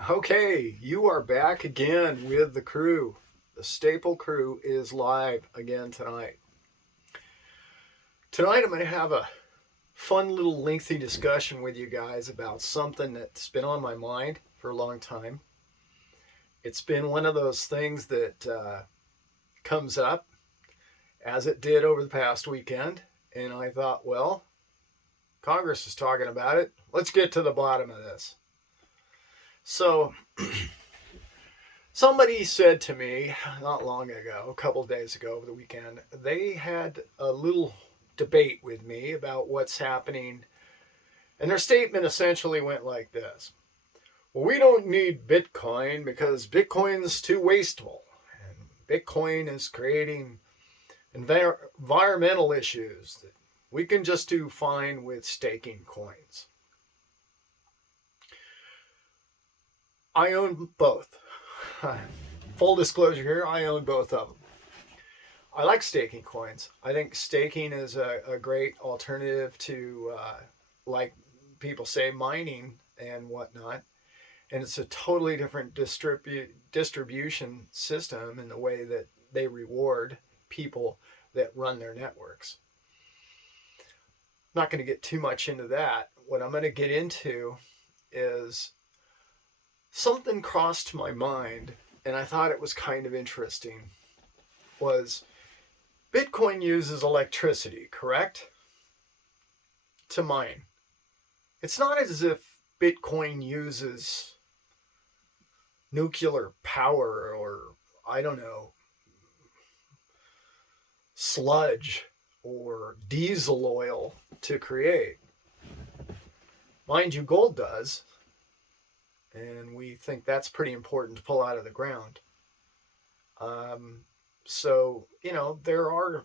Okay, you are back again with the crew. The staple crew is live again tonight. Tonight I'm going to have a fun little lengthy discussion with you guys about something that's been on my mind for a long time. It's been one of those things that comes up as it did over the past weekend, and I thought, well, Congress is talking about it. Let's get to the bottom of this. So, somebody said to me not long ago, a couple of days ago over the weekend, they had a little debate with me about what's happening. And their statement essentially went like this: well, we don't need Bitcoin because Bitcoin's too wasteful. And Bitcoin is creating environmental issues that we can just do fine with staking coins. I own both. Full disclosure here, I own both of them. I like staking coins. I think staking is a great alternative to, like people say, mining and whatnot. And it's a totally different distribution system in the way that they reward people that run their networks. I'm not going to get too much into that. What I'm going to get into is something crossed my mind, and I thought it was kind of interesting, was Bitcoin uses electricity, correct? To mine. It's not as if Bitcoin uses nuclear power or, I don't know, sludge or diesel oil to create. Mind you, gold does, and we think that's pretty important to pull out of the ground. So, there are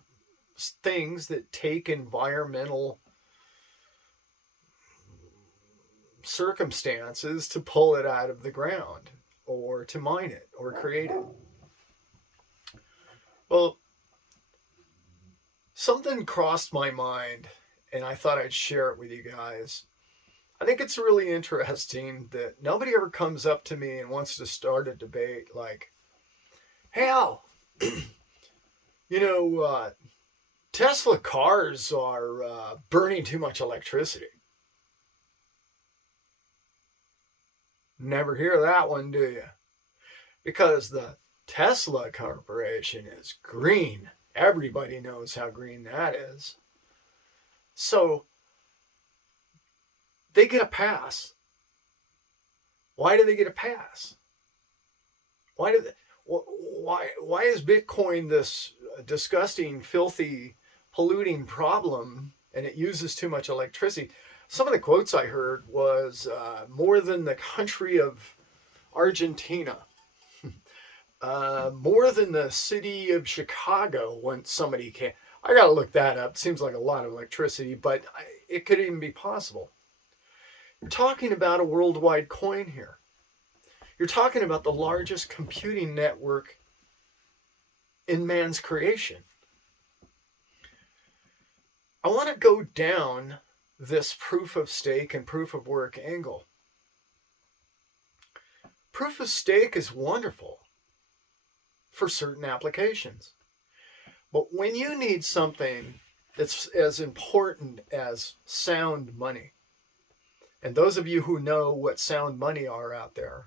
things that take environmental circumstances to pull it out of the ground or to mine it or create it. Well, something crossed my mind and I thought I'd share it with you guys. I think it's really interesting that nobody ever comes up to me and wants to start a debate like, hey, Al, Tesla cars are burning too much electricity. Never hear that one, do you? Because the Tesla Corporation is green. Everybody knows how green that is. So they get a pass. Why do they get a pass? Why is Bitcoin this disgusting, filthy, polluting problem and it uses too much electricity? Some of the quotes I heard was more than the country of Argentina, more than the city of Chicago when somebody came. I got to look that up. Seems like a lot of electricity, but it could even be possible. You're talking about a worldwide coin here. You're talking about the largest computing network in man's creation. I want to go down this proof of stake and proof of work angle. Proof of stake is wonderful for certain applications. But when you need something that's as important as sound money, and those of you who know what sound money are out there,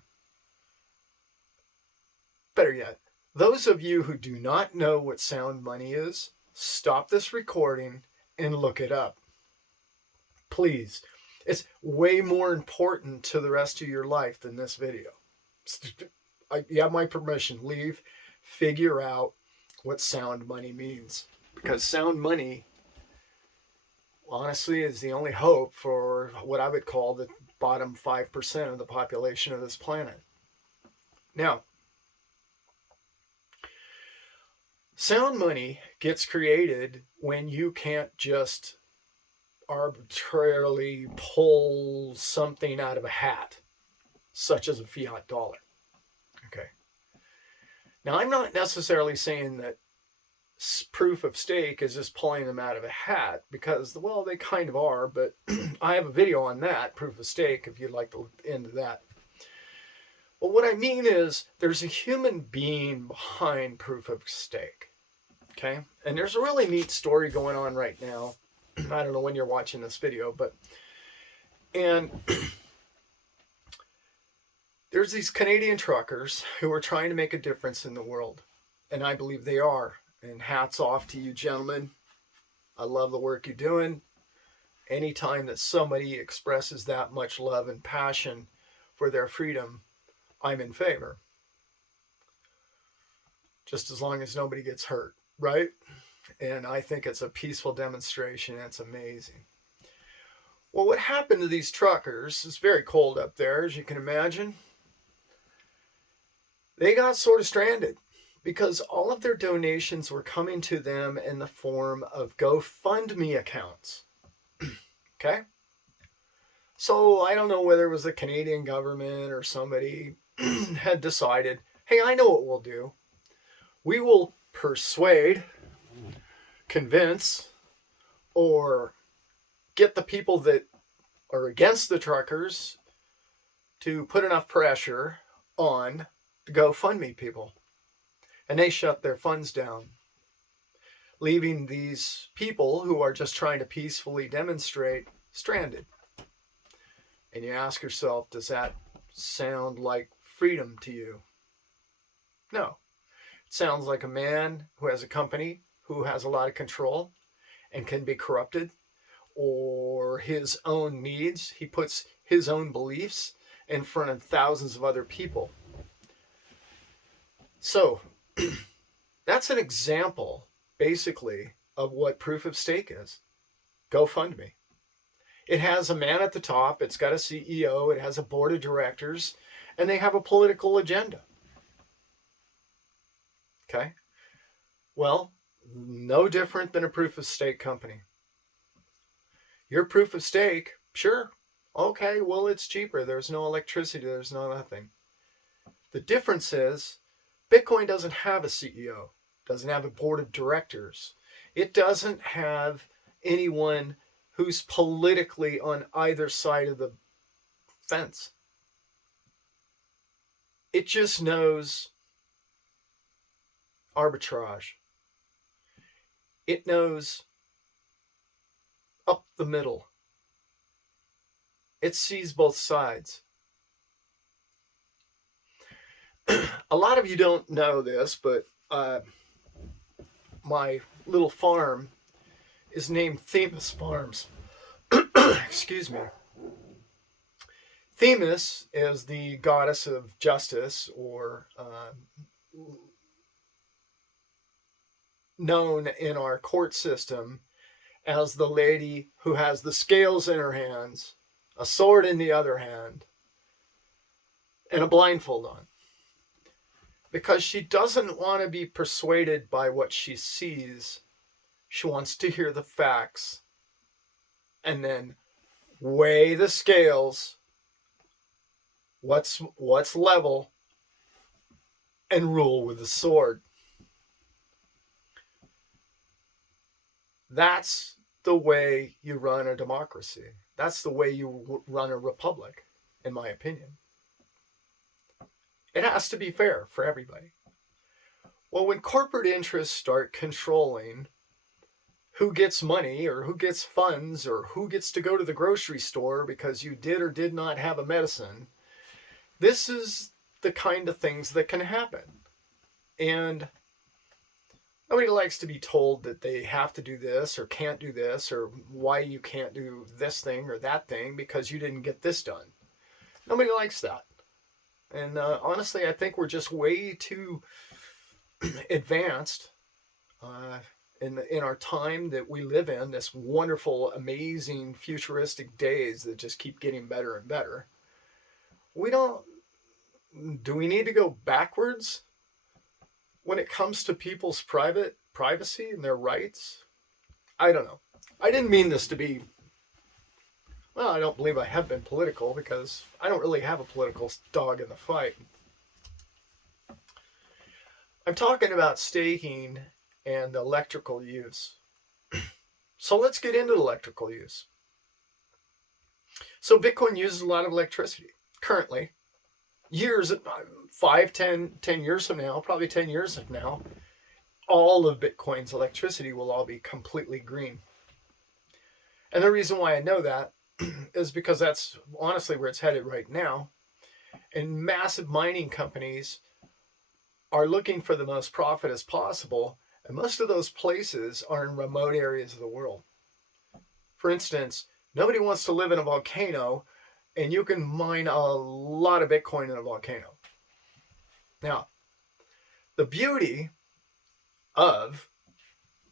better yet, those of you who do not know what sound money is, stop this recording and look it up. Please. It's way more important to the rest of your life than this video. You have my permission. Leave, figure out what sound money means. Because sound money, honestly, is the only hope for what I would call the bottom 5% of the population of this planet. Now, sound money gets created when you can't just arbitrarily pull something out of a hat, such as a fiat dollar. Okay. Now, I'm not necessarily saying that proof of stake is just pulling them out of a hat, because, well, they kind of are, but I have a video on that, proof of stake, if you'd like to look into that. Well, what I mean is there's a human being behind proof of stake. Okay? And there's a really neat story going on right now. I don't know when you're watching this video, and there's these Canadian truckers who are trying to make a difference in the world. And I believe they are. And hats off to you, gentlemen. I love the work you're doing. Anytime that somebody expresses that much love and passion for their freedom, I'm in favor. Just as long as nobody gets hurt, right? And I think it's a peaceful demonstration. It's amazing. Well, what happened to these truckers, it's very cold up there, as you can imagine. They got sort of stranded because all of their donations were coming to them in the form of GoFundMe accounts. Okay? So I don't know whether it was the Canadian government or somebody had decided, hey, I know what we'll do. We will persuade, convince, or get the people that are against the truckers to put enough pressure on the GoFundMe people. And they shut their funds down, leaving these people who are just trying to peacefully demonstrate stranded. And you ask yourself, does that sound like freedom to you? No. It sounds like a man who has a company, who has a lot of control and can be corrupted, or his own needs. He puts his own beliefs in front of thousands of other people. So that's an example, basically, of what proof of stake is. GoFundMe. It has a man at the top. It's got a CEO. It has a board of directors. And they have a political agenda. Okay? Well, no different than a proof of stake company. Your proof of stake, sure. Okay, well, it's cheaper. There's no electricity. There's no nothing. The difference is Bitcoin doesn't have a CEO, doesn't have a board of directors. It doesn't have anyone who's politically on either side of the fence. It just knows arbitrage. It knows up the middle. It sees both sides. A lot of you don't know this, but my little farm is named Themis Farms. Excuse me. Themis is the goddess of justice, or known in our court system as the lady who has the scales in her hands, a sword in the other hand, and a blindfold on. Because she doesn't want to be persuaded by what she sees. She wants to hear the facts and then weigh the scales, what's level, and rule with the sword. That's the way you run a democracy. That's the way you run a republic, in my opinion. It has to be fair for everybody. Well, when corporate interests start controlling who gets money or who gets funds or who gets to go to the grocery store because you did or did not have a medicine, this is the kind of things that can happen. And nobody likes to be told that they have to do this or can't do this, or why you can't do this thing or that thing because you didn't get this done. Nobody likes that. And honestly, I think we're just way too advanced in our time that we live in, this wonderful, amazing, futuristic days that just keep getting better and better. Do we need to go backwards when it comes to people's privacy and their rights? I don't know. I didn't mean this to be, well, I don't believe I have been political because I don't really have a political dog in the fight. I'm talking about staking and electrical use. So let's get into electrical use. So Bitcoin uses a lot of electricity currently. years, 10 years from now, probably 10 years from now, all of Bitcoin's electricity will all be completely green. And the reason why I know that is because that's honestly where it's headed right now. And massive mining companies are looking for the most profit as possible. And most of those places are in remote areas of the world. For instance, nobody wants to live in a volcano, and you can mine a lot of Bitcoin in a volcano. Now, the beauty of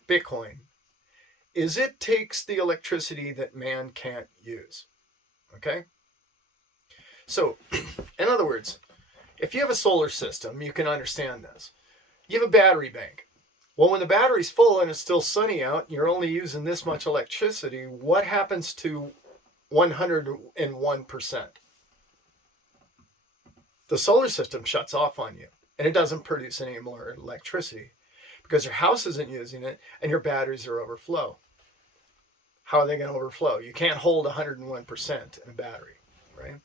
Bitcoin is it takes the electricity that man can't use. Okay? So, in other words, if you have a solar system, you can understand this. You have a battery bank. Well, when the battery's full and it's still sunny out, you're only using this much electricity, what happens to 101%? The solar system shuts off on you, and it doesn't produce any more electricity because your house isn't using it and your batteries are overflow. How are they going to overflow? You can't hold 101% in a battery, right?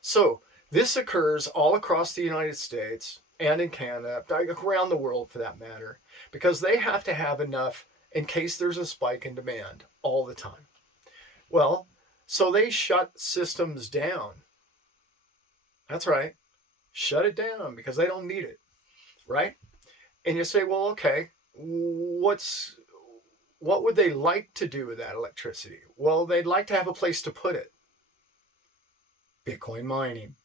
So this occurs all across the United States and in Canada, around the world for that matter, because they have to have enough in case there's a spike in demand all the time. Well, so they shut systems down. That's right. Shut it down because they don't need it, right? And you say, well, okay, what would they like to do with that electricity? Well, they'd like to have a place to put it. Bitcoin mining.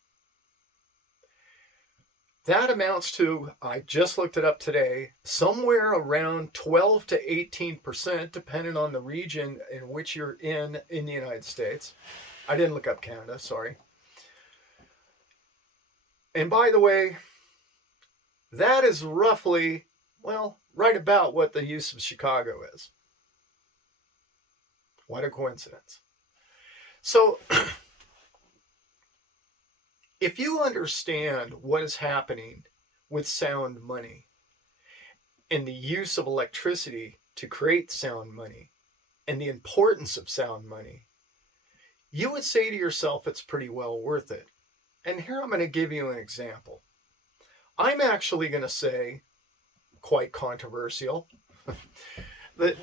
That amounts to, I just looked it up today, somewhere around 12 to 18%, depending on the region in which you're in the United States. I didn't look up Canada, sorry. And by the way, that is roughly, well, right about what the use of Chicago is. What a coincidence. So, if you understand what is happening with sound money and the use of electricity to create sound money and the importance of sound money, you would say to yourself it's pretty well worth it. And here I'm going to give you an example. I'm actually going to say, quite controversial, that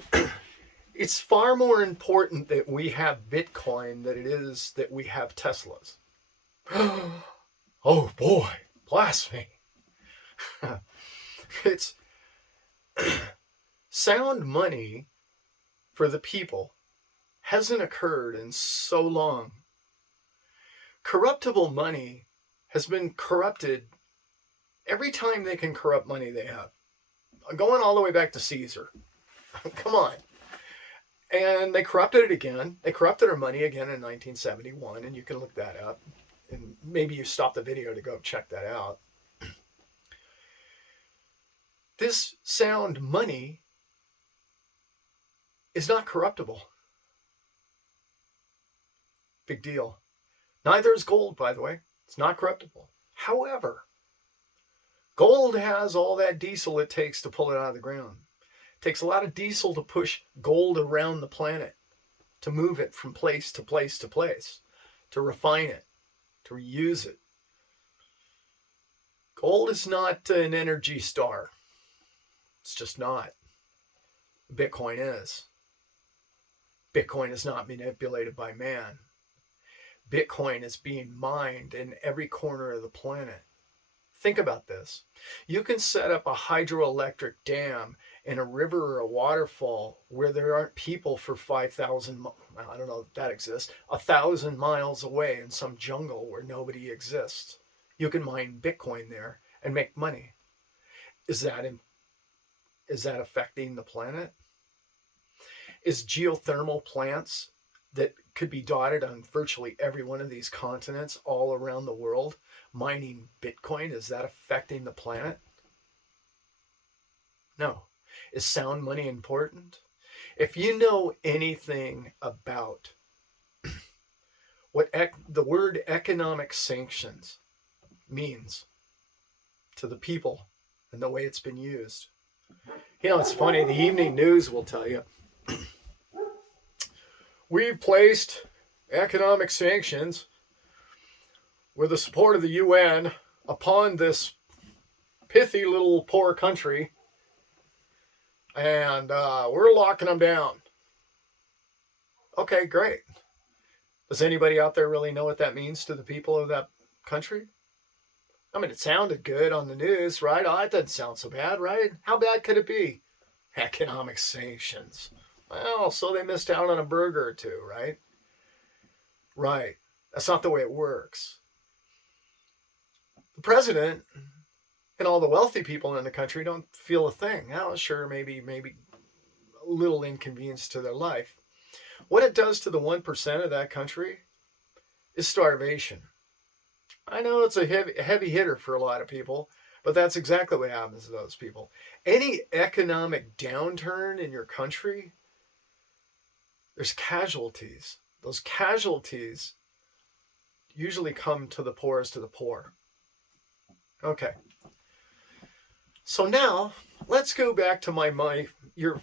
it's far more important that we have Bitcoin than it is that we have Teslas. Oh boy, blasphemy. It's sound money for the people hasn't occurred in so long. Corruptible money has been corrupted every time they can corrupt money they have. Going all the way back to Caesar. Come on. And they corrupted it again. They corrupted our money again in 1971, and you can look that up. And maybe you stop the video to go check that out. This sound money is not corruptible. Big deal. Neither is gold, by the way. It's not corruptible. However, gold has all that diesel it takes to pull it out of the ground. It takes a lot of diesel to push gold around the planet, to move it from place to place to place, to refine it, to reuse it. Gold is not an energy star. It's just not. Bitcoin is. Bitcoin is not manipulated by man. Bitcoin is being mined in every corner of the planet. Think about this. You can set up a hydroelectric dam in a river or a waterfall where there aren't people for 5,000, I don't know if that exists, 1,000 miles away in some jungle where nobody exists. You can mine Bitcoin there and make money. Is that affecting the planet? Is geothermal plants that could be dotted on virtually every one of these continents all around the world mining Bitcoin, is that affecting the planet? No. Is sound money important? If you know anything about what the word economic sanctions means to the people and the way it's been used. You know, it's funny, the evening news will tell you, we've placed economic sanctions with the support of the UN upon this pithy little poor country, and we're locking them down. Okay, great. Does anybody out there really know what that means to the people of that country? I mean, it sounded good on the news, right? Oh, it doesn't sound so bad, right? How bad could it be? Economic sanctions. Well, so they missed out on a burger or two, right? Right. That's not the way it works. The president and all the wealthy people in the country don't feel a thing. Oh, sure, maybe a little inconvenience to their life. What it does to the 1% of that country is starvation. I know it's a heavy hitter for a lot of people, but that's exactly what happens to those people. Any economic downturn in your country, there's casualties. Those casualties usually come to the poorest of the poor. Okay. So now let's go back to your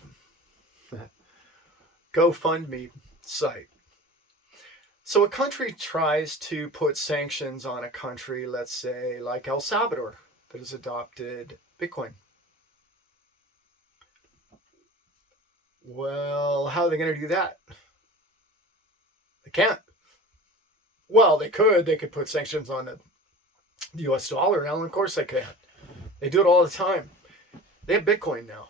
GoFundMe site. So a country tries to put sanctions on a country, let's say like El Salvador, that has adopted Bitcoin. Well, how are they going to do that? They can't. Well, they could. They could put sanctions on the US dollar. Now, of course they can. They do it all the time. They have Bitcoin now.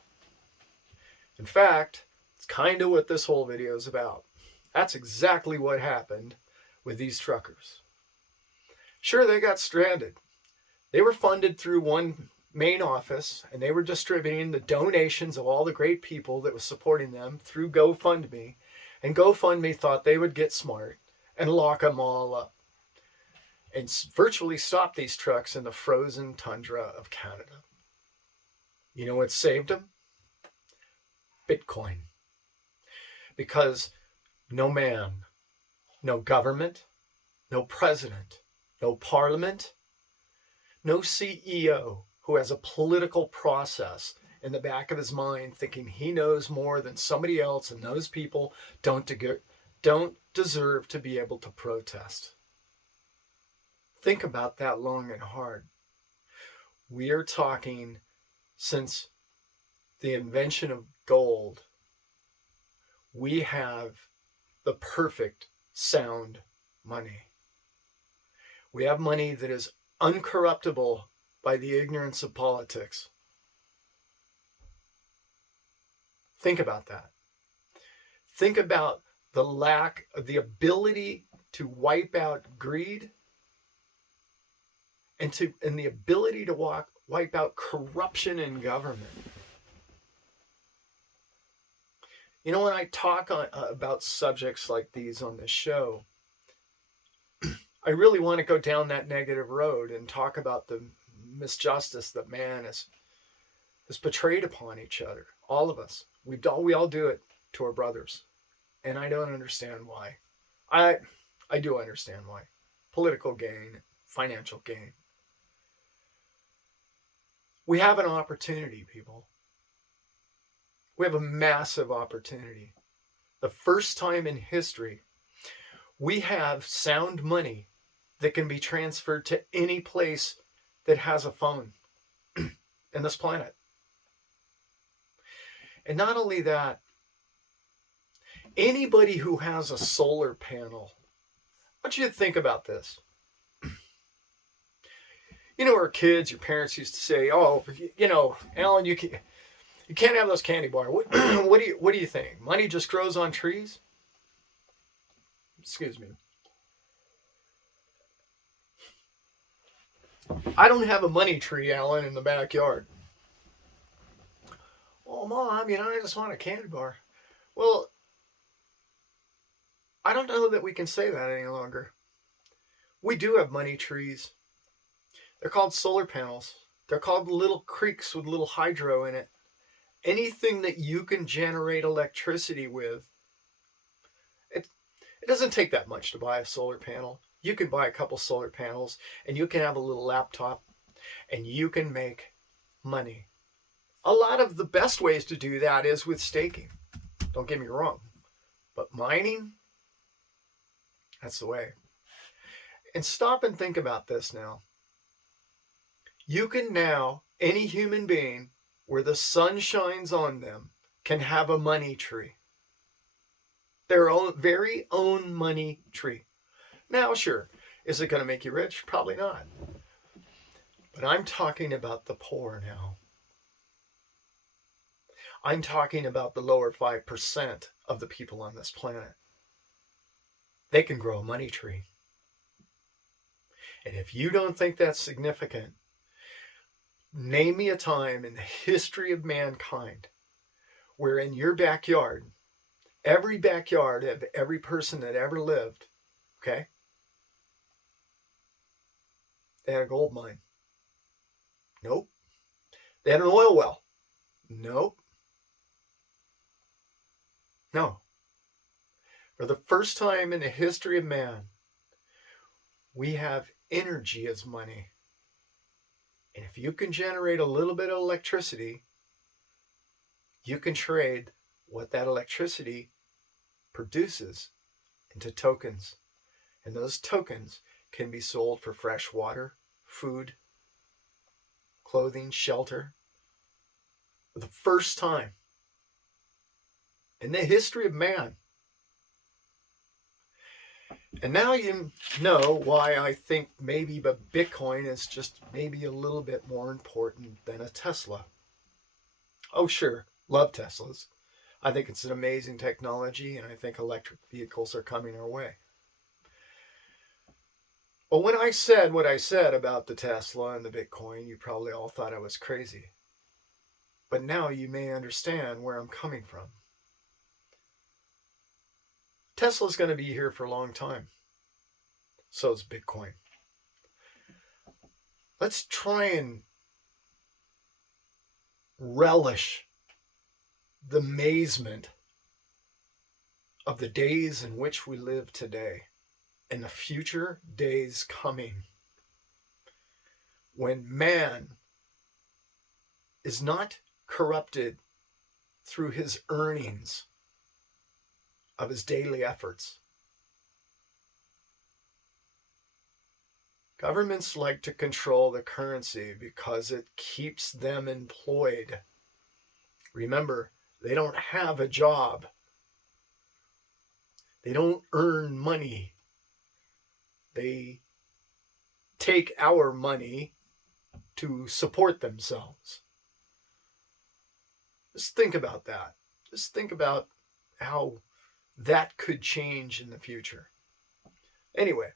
In fact, it's kind of what this whole video is about. That's exactly what happened with these truckers. Sure, they got stranded. They were funded through one main office, and they were distributing the donations of all the great people that was supporting them through GoFundMe. And GoFundMe thought they would get smart and lock them all up and virtually stop these trucks in the frozen tundra of Canada. You know what saved them? Bitcoin. Because no man, no government, no president, no parliament, no CEO who has a political process in the back of his mind thinking he knows more than somebody else, and those people don't deserve to be able to protest. Think about that long and hard. We are talking since the invention of gold, we have the perfect sound money. We have money that is uncorruptible by the ignorance of politics. Think about that. Think about the lack of the ability to wipe out greed and the ability to wipe out corruption in government. You know, when I talk about subjects like these on this show, I really want to go down that negative road and talk about the misjustice that man has betrayed upon each other. All of us. We all do it to our brothers. And I don't understand why. I do understand why. Political gain, financial gain. We have an opportunity, people. We have a massive opportunity. The first time in history, we have sound money that can be transferred to any place that has a phone in this planet. And not only that, anybody who has a solar panel, I want you to think about this. You know, our kids, your parents used to say, "Oh, you know, Allan, you can't have those candy bars." What do you think? Money just grows on trees? Excuse me. I don't have a money tree, Allan, in the backyard. Well, Mom, you know, I just want a candy bar. Well, I don't know that we can say that any longer. We do have money trees. They're called solar panels. They're called little creeks with little hydro in it. Anything that you can generate electricity with, it doesn't take that much to buy a solar panel. You can buy a couple solar panels and you can have a little laptop and you can make money. A lot of the best ways to do that is with staking. Don't get me wrong. But mining, that's the way. And stop and think about this now. You can now, any human being, where the sun shines on them, can have a money tree. Their own very own money tree. Now, sure, is it going to make you rich? Probably not. But I'm talking about the poor now. I'm talking about the lower 5% of the people on this planet. They can grow a money tree. And if you don't think that's significant, name me a time in the history of mankind where in your backyard, every backyard of every person that ever lived, okay, they had a gold mine. Nope. They had an oil well. Nope. No. For the first time in the history of man, we have energy as money. And if you can generate a little bit of electricity, you can trade what that electricity produces into tokens. And those tokens can be sold for fresh water, food, clothing, shelter. For the first time in the history of man. And now you know why I think maybe Bitcoin is just maybe a little bit more important than a Tesla. Oh, sure, love Teslas. I think it's an amazing technology, and I think electric vehicles are coming our way. But when I said what I said about the Tesla and the Bitcoin, you probably all thought I was crazy. But now you may understand where I'm coming from. Tesla's going to be here for a long time. So is Bitcoin. Let's try and relish the amazement of the days in which we live today and the future days coming when man is not corrupted through his earnings of his daily efforts. Governments like to control the currency because it keeps them employed. Remember, they don't have a job. They don't earn money. They take our money to support themselves. Just think about that. Just think about how that could change in the future. Anyway,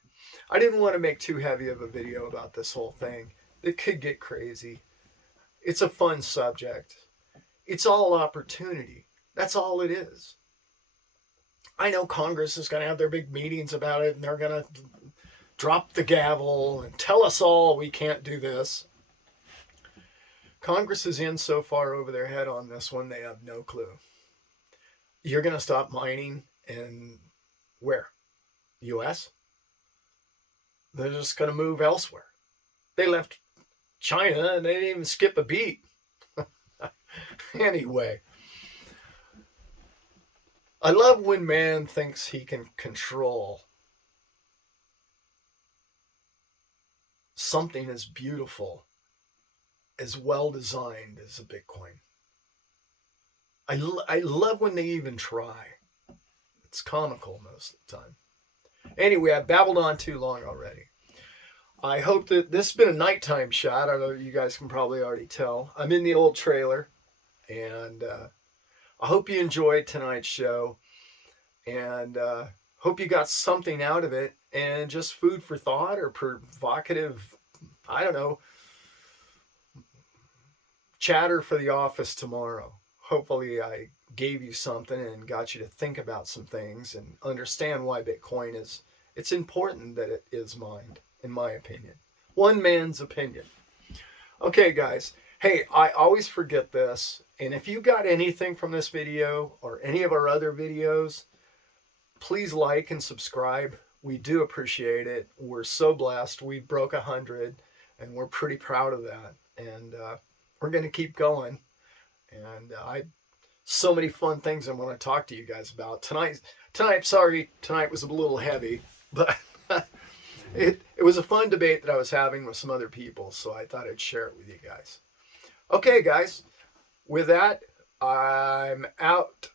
I didn't want to make too heavy of a video about this whole thing. It could get crazy. It's a fun subject. It's all opportunity. That's all it is. I know Congress is going to have their big meetings about it, and they're going to drop the gavel and tell us all we can't do this. Congress is in so far over their head on this one, they have no clue. You're going to stop mining in where? U.S.? They're just going to move elsewhere. They left China and they didn't even skip a beat. Anyway, I love when man thinks he can control something as beautiful, as well designed as a Bitcoin. I love when they even try. It's comical most of the time. Anyway, I've babbled on too long already. I hope that this has been a nighttime shot. I know you guys can probably already tell. I'm in the old trailer, and I hope you enjoyed tonight's show, and hope you got something out of it, and just food for thought or provocative, I don't know, chatter for the office tomorrow. Hopefully I gave you something and got you to think about some things and understand why Bitcoin is, it's important that it is mined, in my opinion. One man's opinion. Okay, guys. Hey, I always forget this. And if you got anything from this video or any of our other videos, please like and subscribe. We do appreciate it. We're so blessed. We broke 100 and we're pretty proud of that. And we're going to keep going. And so many fun things I want to talk to you guys about tonight. Sorry, tonight was a little heavy, but it was a fun debate that I was having with some other people, so I thought I'd share it with you guys. Okay, guys, with that, I'm out.